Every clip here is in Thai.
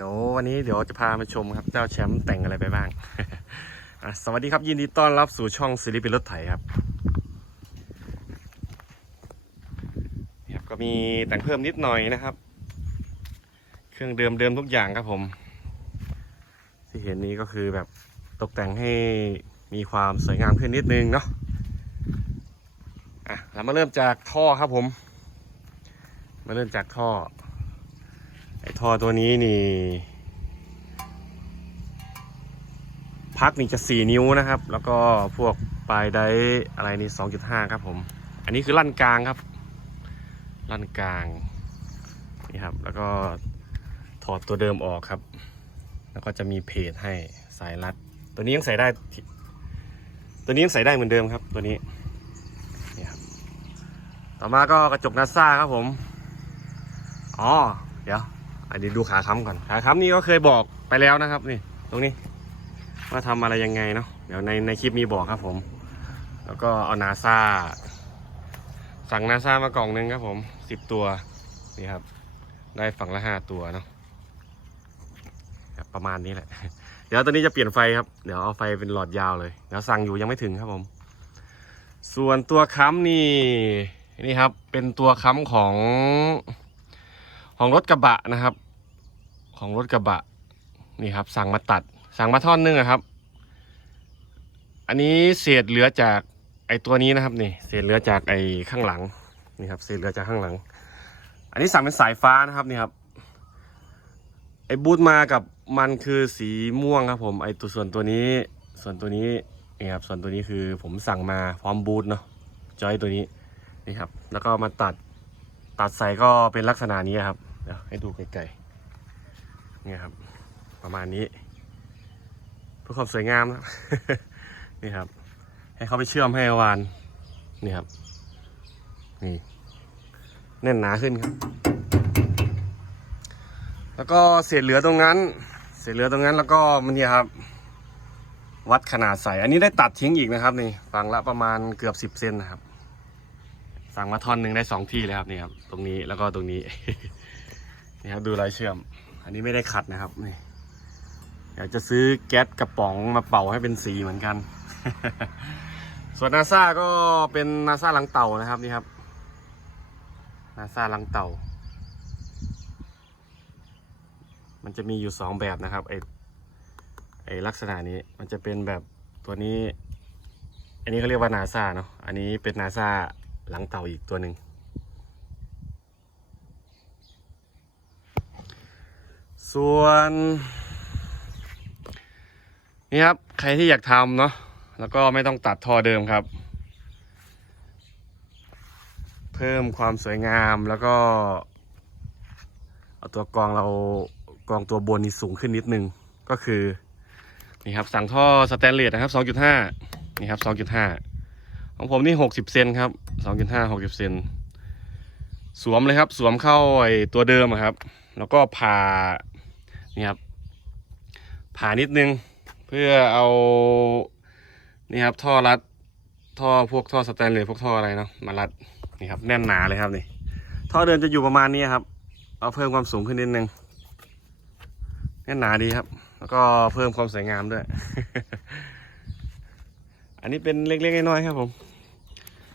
ดี๋ยววันนี้เดี๋ยวจะพามาชมครับ เจ้าแชมป์แต่งอะไรไปบ้างสวัสดีครับยินดีต้อนรับสู่ช่องซีรีส์เป็นรถไถครับนี่ครับ ก็มีแต่งเพิ่มนิดหน่อยนะครับ เครื่องเดิมเดิมทุกอย่างครับผม ที่เห็นนี้ก็คือแบบตกแต่งให้มีความสวยงามขึ้นนิดนึงเนาะอะเรามาเริ่มจากท่อครับผม มาเริ่มจากท่อ ทอตัวนี้นี่ พักนี่จะสี่นิ้วนะครับ แล้วก็พวกปลายไดอะไรนี่สองจุดห้าครับผม อันนี้คือลั่นกลางครับ ลั่นกลางนี่ครับ แล้วก็ถอดตัวเดิมออกครับ แล้วก็จะมีเพจให้สายรัด ตัวนี้ยังใส่ได้ ตัวนี้ยังใส่ได้เหมือนเดิมครับ ตัวนี้นี่ครับต่อมาก็กระจกนาซาครับผม อ๋อ เดี๋ยว อันนี้ดูขาค้ำก่อนขาค้ำนี่ก็เคยบอกไปแล้วนะครับ นี่ ตรงนี้ว่าทำอะไรยังไงเนาะเดี๋ยวในในคลิปมีบอกครับผม แล้วก็เอานาซาสั่งนาซามากล่องหนึงครับผมสิบตัวนี่ครับ ได้ฝั่งละห้าตัวเนาะประมาณนี้แหละ เดี๋ยวตอนนี้จะเปลี่ยนไฟครับ เดี๋ยวเอาไฟเป็นหลอดยาวเลย เดี๋ยวสั่งอยู่ยังไม่ถึงครับผม ส่วนตัวค้ำนี่นี่ครับ เป็นตัวค้ำของ ของรถกระบะนะครับ ของรถกระบะนี่ครับ สั่งมาตัด สั่งมาท่อนนึงอะครับ อันนี้เศษเหลือจากไอตัวนี้นะครับนี่เศษเหลือจากไอข้างหลังนี่ครับเศษเหลือจากข้างหลัง อันนี้สั่งเป็นสายฟ้านะครับนี่ครับไอบูทมากับมันคือสีม่วงครับผมไอตัวส่วนตัวนี้ ส่วนตัวนี้นี่ครับส่วนตัวนี้คือผมสั่งมาพร้อมบูทเนาะจอยตัวนี้นี่ครับ แล้วก็มาตัดตัดใส่ก็เป็นลักษณะนี้ครับ ดี๋ยวให้ดูไกลๆเนี่ยครับ ประมาณนี้เพื่อความสวยงามนะนี่ครับ ให้เขาไปเชื่อมให้วานนี่ครับนี่แน่นหนาขึ้นครับ แล้วก็เศษเหลือตรงนั้น เศษเหลือตรงนั้นแล้วก็มันเนี่ยครับ วัดขนาดใส่ อันนี้ได้ตัดทิ้งอีกนะครับ นี่ฝั่งละประมาณเกือบสิบเซนนะครับ สั่งมาท่อนหนึ่งได้สองที่เลยครับนี่ครับ ตรงนี้แล้วก็ตรงนี้ นี่ครับดูรอยเชื่อม อันนี้ไม่ได้ขัดนะครับนี่อยากจะซื้อแก๊สกระป๋องมาเป่าให้เป็นสีเหมือนกัน ส่วนนาซาก็เป็นนาซาลังเต่านะครับนี่ครับนาซาลังเต่า มันจะมีอยู่สองแบบนะครับไอไอลักษณะนี้มันจะเป็นแบบตัวนี้ อันนี้เขาเรียกว่านาซาเนาะอันนี้เป็นนาซาหลังเต่าอีกตัวหนึ่ง ส่วน นี่ครับ ใครที่อยากทำเนาะแล้วก็ไม่ต้องตัดท่อเดิมครับ เพิ่มความสวยงามแล้วก็เอาตัวกรองเรากรองตัวบนนี่สูงขึ้นนิดนึง ก็คือนี่ครับสั่งท่อสแตนเลสนะครับ 2.5 นี่ครับ 2.5 ของผมนี่ 60 เซนครับ 2.5 60 เซนสวมเลยครับ สวมเข้าไอตัวเดิมอะครับ แล้วก็ผ่า นี่ครับ ผ่านิดนึงเพื่อเอานี่ครับท่อรัดท่อพวกท่อสแตนเลสพวกท่ออะไรเนาะมารัดนี่ครับแน่นหนาเลยครับนี่ท่อเดิมจะอยู่ประมาณนี้ครับ เอาเพิ่มความสูงขึ้นนิดนึงแน่นหนาดีครับ แล้วก็เพิ่มความสวยงามด้วย อันนี้เป็นเล็กๆน้อยๆครับผม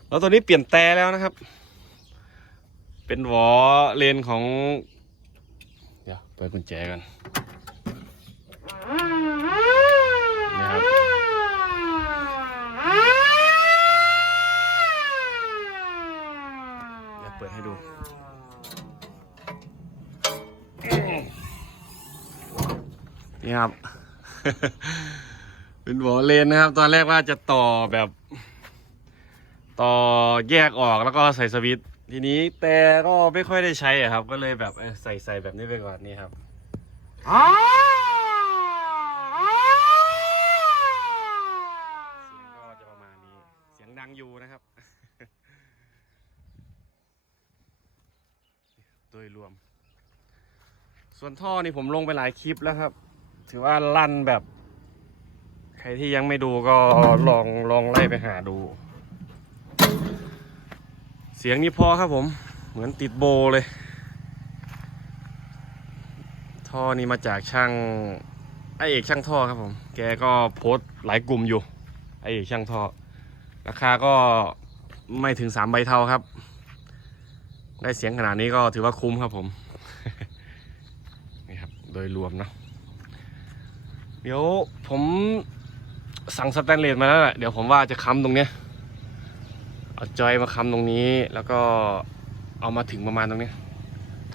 แล้วตัวนี้เปลี่ยนแต่แล้วนะครับ เป็นหวอเลนของ ปิดกุญแจกันนี่ครับเดี๋ยวเปิดให้ดูนี่ครับ เป็นหัวเลนนะครับ ตอนแรกว่าจะต่อแบบ ต่อแยกออกแล้วก็ใส่สวิตช์ ทีนี้แต่ก็ไม่ค่อยได้ใช้อะครับ ก็เลยแบบเออใส่ใส่แบบนี้ไปก่อนนี่ครับ เสียงก็จะประมาณนี้ เสียงดังอยู่นะครับ โดยรวม ส่วนท่อนี่ผมลงไปหลายคลิปแล้วครับ ถือว่าลั่นแบบ ใครที่ยังไม่ดูก็ลองลองไล่ไปหาดู เสียงนี้พอครับผม เหมือนติดโบเลย ท่อนี้มาจากช่างไอเอกช่างท่อครับผม แกก็โพสหลายกลุ่มอยู่ ไอเอกช่างท่อ ราคาก็ไม่ถึงสามใบเท่าครับ ได้เสียงขนาดนี้ก็ถือว่าคุ้มครับผม นี่ครับ โดยรวมเนาะ เดี๋ยวผมสั่งสแตนเลสมาแล้วแหละ เดี๋ยวผมว่าจะค้ำตรงเนี้ย เอาจอยมาค้ำตรงนี้ แล้วก็เอามาถึงประมาณตรงนี้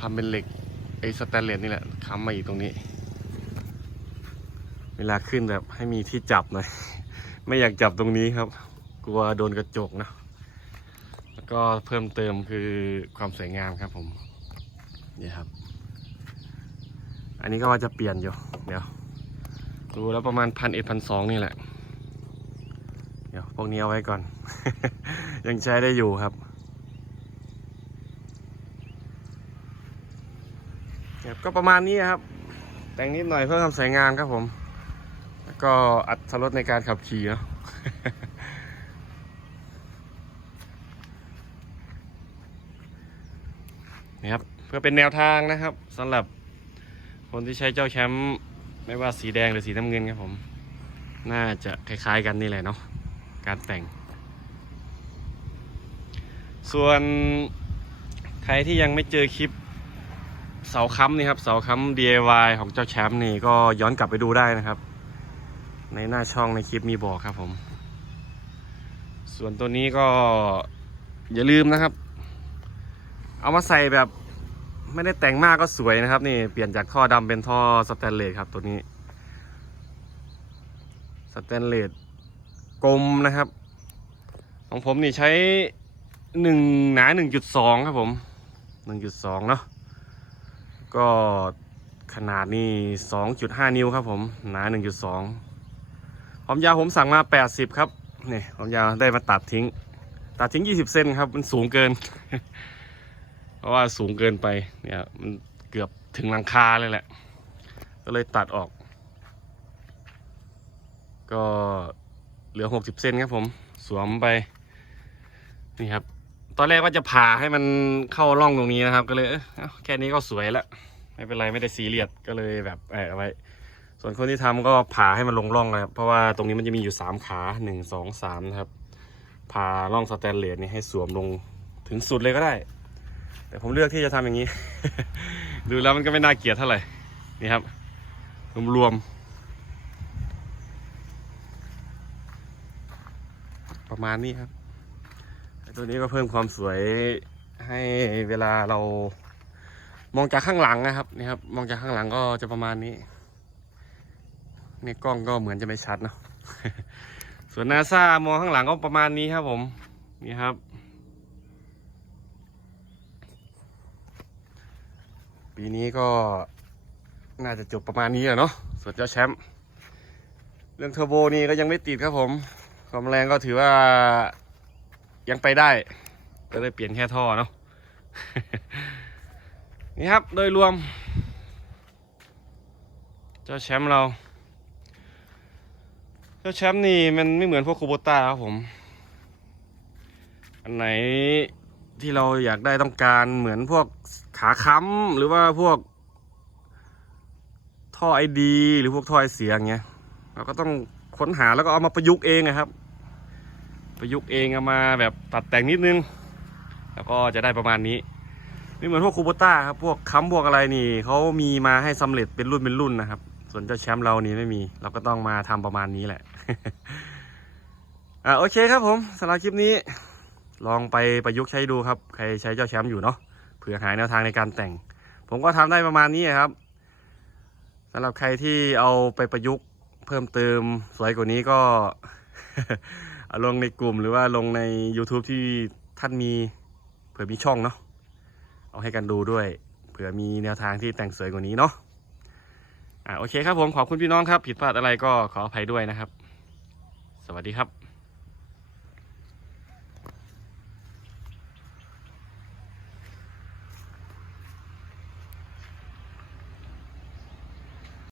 ทำเป็นเหล็กไอ้สแตนเลสนี่แหละค้ำมาอีกตรงนี้ เวลาขึ้นแบบให้มีที่จับหน่อย ไม่อยากจับตรงนี้ครับ กลัวโดนกระจกนะแล้วก็เพิ่มเติมคือความสวยงามครับผมนี่ครับ อันนี้ก็ว่าจะเปลี่ยนอยู่ เดี๋ยว ดูแล้วประมาณพันเอ็ดพันสองนี่แหละ ดี๋ยวพวกนี้เอาไว้ก่อน ยังใช้ได้อยู่ครับก็ประมาณนี้ครับ แต่งนิดหน่อยเพื่อความสวยงามครับผม แล้วก็อัตรสในการขับขี่เนาะนี่ครับเพื่อเป็นแนวทางนะครับสำหรับคนที่ใช้เจ้าแชมป์ไม่ว่าสีแดงหรือสีน้ำเงินครับผม น่าจะคล้ายๆกันนี่แหละเนาะ การแต่ง ส่วนใครที่ยังไม่เจอคลิปเสาค้ำนี่ครับเสาค้ำ DIY ของเจ้าแชมป์นี่ก็ย้อนกลับไปดูได้นะครับ ในหน้าช่องในคลิปมีบอกครับผม ส่วนตัวนี้ก็อย่าลืมนะครับ เอามาใส่แบบไม่ได้แต่งมากก็สวยนะครับ นี่เปลี่ยนจากท่อดำเป็นท่อสแตนเลสครับตัวนี้สแตนเลส กลมนะครับ ของผมนี่ใช้หนึ่งหนาหนึ่งจุดสองครับผมหนึ่งจุดสองเนาะก็ขนาดนี่สองจุดห้านิ้วครับผมหนาหนึ่งจุดสองความยาวผมสั่งมาแปดสิบครับนี่ความยาวได้มาตัดทิ้ง ตัดทิ้งยี่สิบเซนครับมันสูงเกิน เพราะว่าสูงเกินไปเนี่ยมันเกือบถึงหลังคาเลยแหละ ก็เลยตัดออก ก็ เหลือหกสิบเซนครับผมสวมไป นี่ครับ ตอนแรกว่าจะผ่าให้มันเข้าร่องตรงนี้นะครับ ก็เลยเออแค่นี้ก็สวยแล้วไม่เป็นไรไม่ได้ซีเรียสก็เลยแบบเออไว้ ส่วนคนที่ทำก็ผ่าให้มันลงร่องนะครับ เพราะว่าตรงนี้มันจะมีอยู่สามขาหนึ่งสองสามนะครับผ่าร่องสแตนเลสนี่ให้สวมลงถึงสุดเลยก็ได้ แต่ผมเลือกที่จะทำอย่างนี้ ดูแล้วมันก็ไม่น่าเกลียดเท่าไหร่นี่ครับรวมๆ ประมาณนี้ครับตัวนี้ก็เพิ่มความสวยให้เวลาเรามองจากข้างหลังนะครับนี่ครับ มองจากข้างหลังก็จะประมาณนี้นี่กล้องก็เหมือนจะไม่ชัดเนาะส่วนนาซามองข้างหลังก็ประมาณนี้ครับ ผม นี่ครับ ปีนี้ก็น่าจะจบประมาณนี้อะเนาะส่วนเจ้าแชมป์เรื่องเทอร์โบนี่ก็ยังไม่ติดครับผม ความแรงก็ถือว่ายังไปได้ ก็เลยเปลี่ยนแค่ท่อเนาะนี่ครับโดยรวม เจ้าแชมป์เรา เจ้าแชมป์นี่มันไม่เหมือนพวกคูโบต้าครับผม อันไหนที่เราอยากได้ต้องการเหมือนพวกขาค้ำหรือว่าพวก ท่อไอดี หรือพวกท่อไอเสียงเงี้ยเราก็ต้องค้นหาแล้วก็เอามาประยุกต์เองนะครับ ประยุกต์เองเอามาแบบตัดแต่งนิดนึง แล้วก็จะได้ประมาณนี้ ไม่เหมือนพวกคูโบต้าครับ พวกค้ำพวกอะไรนี่เขามีมาให้สำเร็จเป็นรุ่นเป็นรุ่นนะครับ ส่วนเจ้าแชมป์เรานี่ไม่มี เราก็ต้องมาทำประมาณนี้แหละอ่าโอเคครับผมสำหรับคลิปนี้ ลองไปประยุกต์ใช้ดูครับ ใครใช้เจ้าแชมป์อยู่เนาะเผื่อหาแนวทางในการแต่ง ผมก็ทำได้ประมาณนี้ครับสำหรับใครที่เอาไปประยุกต์เพิ่มเติมสวยกว่านี้ก็ ลงในกลุ่มหรือว่าลงใน YouTube ที่ท่านมีเผื่อมีช่องเนาะเอาให้กันดูด้วย เผื่อมีแนวทางที่แต่งสวยกว่านี้เนาะอ่าโอเคครับผมขอบคุณพี่น้องครับ ผิดพลาดอะไรก็ขออภัยด้วยนะครับ สวัสดีครับ